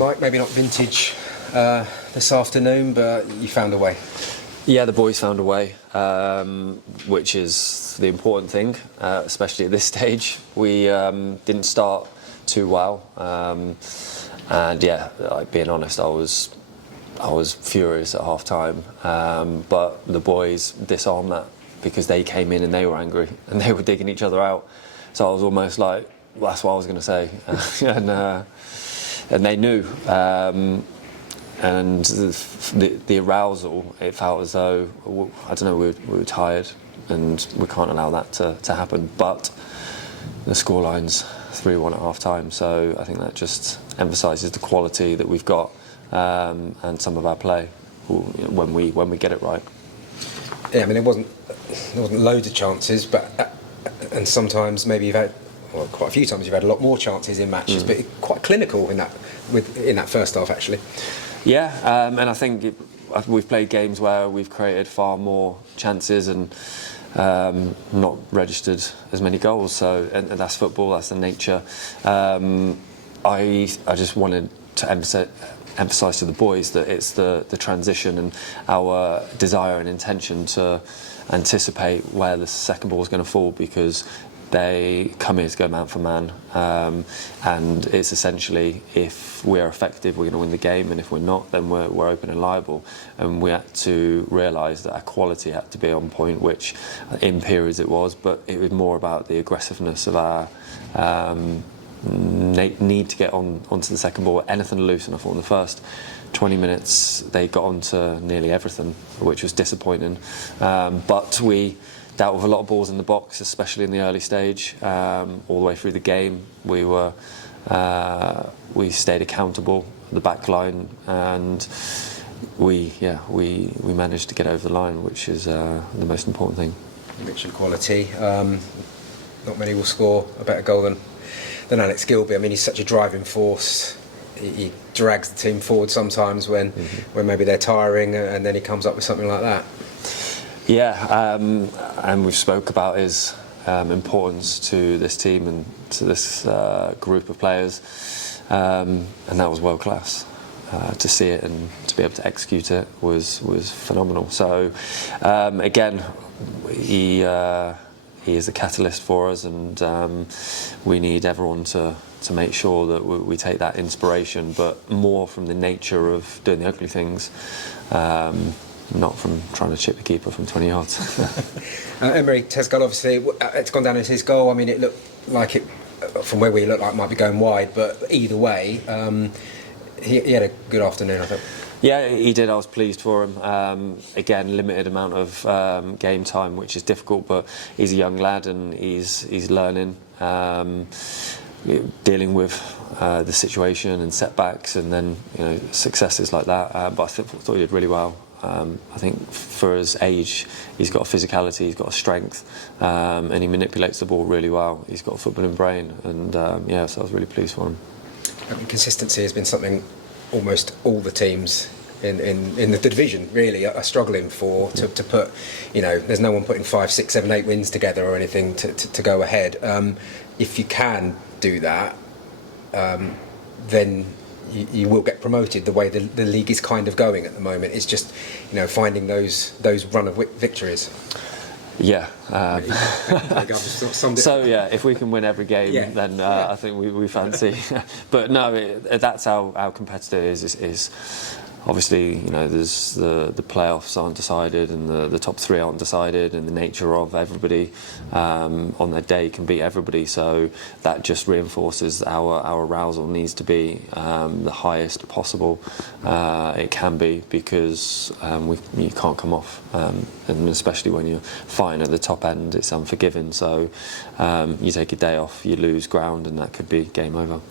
Mike, maybe not vintage this afternoon, but you found a way. Yeah, the boys found a way, which is the important thing, especially at this stage. We didn't start too well, and yeah, like being honest, I was furious at half time, but the boys disarmed that because they came in and they were angry and they were digging each other out. So I was almost like, well, that's what I was going to say, and they knew. And the arousal, it felt as though, I don't know, we were tired, and we can't allow that to happen. But the scoreline's 3-1 at half time, so I think that just emphasises the quality that we've got, and some of our play when we get it right. Yeah, I mean, there wasn't loads of chances, but and sometimes maybe you've had, well, quite a few times you've had a lot more chances in matches, but quite clinical in that first half actually. Yeah, and I think we've played games where we've created far more chances and not registered as many goals. So, and that's football. That's the nature. I just wanted to emphasise to the boys that it's the transition and our desire and intention to anticipate where the second ball is going to fall, because they come here to go man for man, and it's essentially, if we're effective, we're going to win the game, and if we're not, then we're open and liable. And we had to realise that our quality had to be on point, which in periods it was, but it was more about the aggressiveness of our need to get onto the second ball, anything loose. And I thought in the first 20 minutes they got onto nearly everything, which was disappointing. But we dealt with a lot of balls in the box, especially in the early stage. All the way through the game, we stayed accountable, the back line, and we managed to get over the line, which is the most important thing. You mentioned quality. Not many will score a better goal than Alex Gilby. I mean, he's such a driving force. He drags the team forward sometimes when maybe they're tiring, and then he comes up with something like that. Yeah, and we've spoke about his importance to this team and to this group of players, and that was world class. To see it and to be able to execute it was phenomenal. So again, he is a catalyst for us, and we need everyone to make sure that we take that inspiration, but more from the nature of doing the ugly things. Not from trying to chip the keeper from 20 yards. Emry Tesfaye, obviously, it's gone down as his goal. I mean, it looked like it, from where we looked like it might be going wide, but either way, he had a good afternoon, I think. Yeah, he did. I was pleased for him. Again, limited amount of game time, which is difficult, but he's a young lad and he's learning, dealing with the situation and setbacks, and then successes like that. But I thought he did really well. I think for his age, he's got a physicality, he's got a strength, and he manipulates the ball really well. He's got a footballing brain, and so I was really pleased for him. I mean, consistency has been something almost all the teams in the division really are struggling for, to put, there's no one putting 5, 6, 7, 8 wins together or anything to go ahead. If you can do that, then you will get promoted. The way the league is kind of going at the moment, it's just finding those run of victories. Yeah. So yeah, if we can win every game, then I think we fancy. But no, that's how competitive it is. Obviously, there's the playoffs aren't decided, and the top 3 aren't decided, and the nature of everybody on their day can beat everybody. So that just reinforces our arousal needs to be the highest possible it can be, because you can't come off, and especially when you're fighting at the top end, it's unforgiving. So you take a day off, you lose ground, and that could be game over.